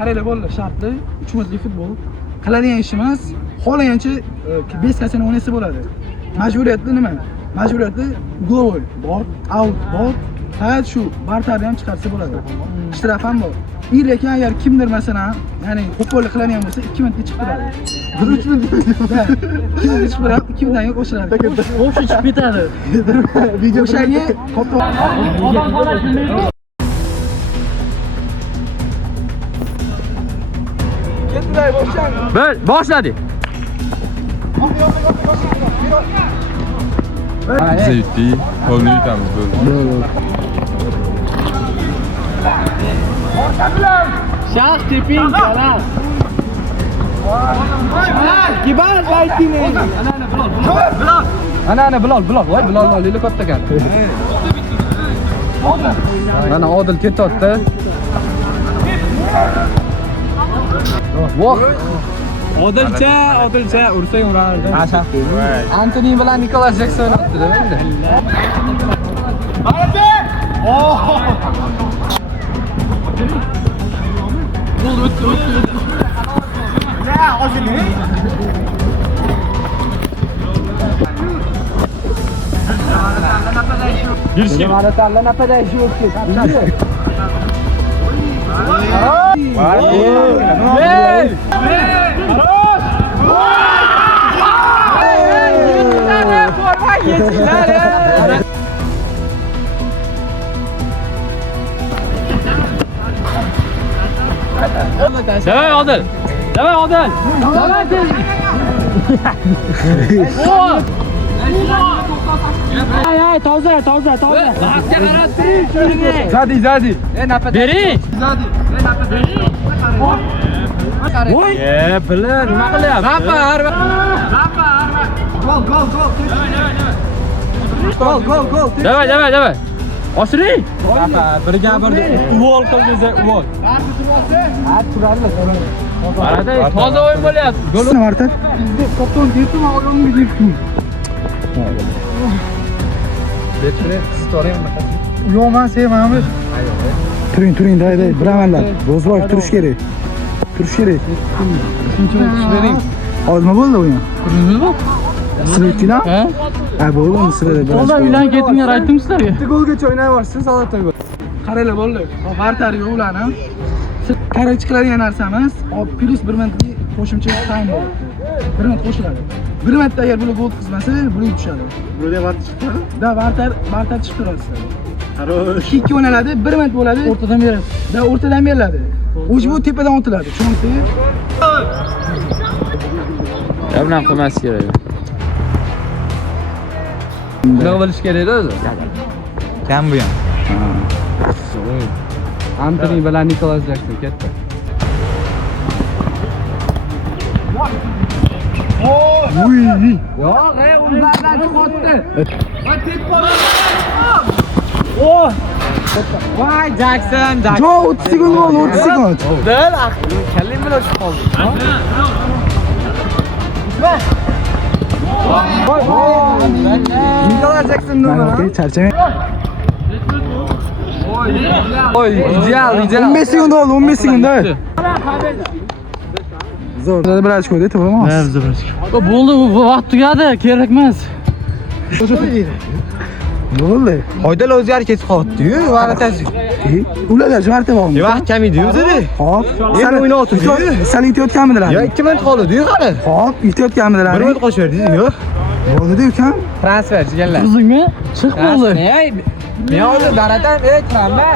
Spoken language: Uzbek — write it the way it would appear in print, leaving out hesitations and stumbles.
Qaranglar bolalar, shartli 3 minutlik futbol. Qiladigan ishimiz xohlagancha beskasini o'ynasa bo'ladi. Majburiyatli nima? Majburiyatli gol bor, out bor. Faqat shu bartarni ham chiqarsa bo'ladi. Ishtiraf ham bor. Lekin agar kimdir masalan, ya'ni qo'pollik qiladigan bo'lsa 2 minutga chiqib turadi. 3 minut. 2 minutga chiqib turadi, 2 minutdan qo'shiladi. O'sha chiqib ketadi. Video o'shaga qo'pol. Ketdilar boshlang. Boshladik. Zeytli, qo'lni yutamiz bo'ldi. Shax teping salat. Gibal baytini. Ana Bilol. Voy Bilol lili katta ekan. Mana Odil ketyapti. Voh. Odilcha ursang urardi. Antoni bilan Nikolas Jakson o'ynabdi-da endi. Mana napadai shoot ketdi. Davay Odil. Ay, toza. Zadi. Bering. Voy. Bilan nima qilyapti? Gol. Davay. Oshiring. Birga uvol qildi, uvol. Arada toza o'yin bo'lyapti. Golni marta. To'pdan ketdim, oyog'imga yetdim. Yo'q, men sevmayman. Turing, day. Bilamanlar. Ro'zboy turish kerak. Bering. Hozirmi bo'ldi o'yin? Ko'rdingizmi? Sirkila? Ha, bo'ldi, sirada. Toza uylanib ketinglar aytdim sizlarga. Bitta golgacha o'ynayapsiz, salatda gol. Qaranglar bolalar, bartarga ularni qarang chiqiladigan narsamiz, plus 1 minutlik qo'shimcha time bor. 1 minut qo'shiladi. 1 minutda agar bular gol qilmasa, bular tushadi. Bularga bartar chiqadi? Da, bartar chiqib turadi sizlar. Qarosh. 2 o'ynaladi, 1 minut bo'ladi. O'rtadan beradi. Da, o'rtadan beriladi. O'sha bu tepadan otiladi, tushundingizmi? Bilan qilmas kerak. Nima bo'lish kerak o'zi? Kam bu ham. Antoni bilan Nikolas Jakson ketdi. Yo'q, undan chiqotdi. Voy Jakson. Jo, 30 sekund gol, 30 sekund. Dil, kallim bilan tushib qoldi. Nikolas Jakson nima? Charchamang. Oy, ideal. 15 sekund oldu, 15 sekund. Zo'r. Bizda bir ochko edi, to'g'rimi? Ha, bizda bir ochko. Bo'ldi, bu vaqt tugadi, kerak emas. Bo'ldi. Qoidalar o'zgarib ketib qoldi-yu, varatasi. Ular marta bormi? Vaqt kam edi o'zida. Hop. Sen o'ynayotibdi. Sen yetayotganmidilar? Yo, 2 minut qoldi-yu hali. Hop, yetayotganmidilar? 1 minut qo'shiberdingiz, yo'q. Bo'ldi-ku ukam. Transfer jiganlar. O'zingmi? Chiq bo'ldi. Men hozir baradan, turamba.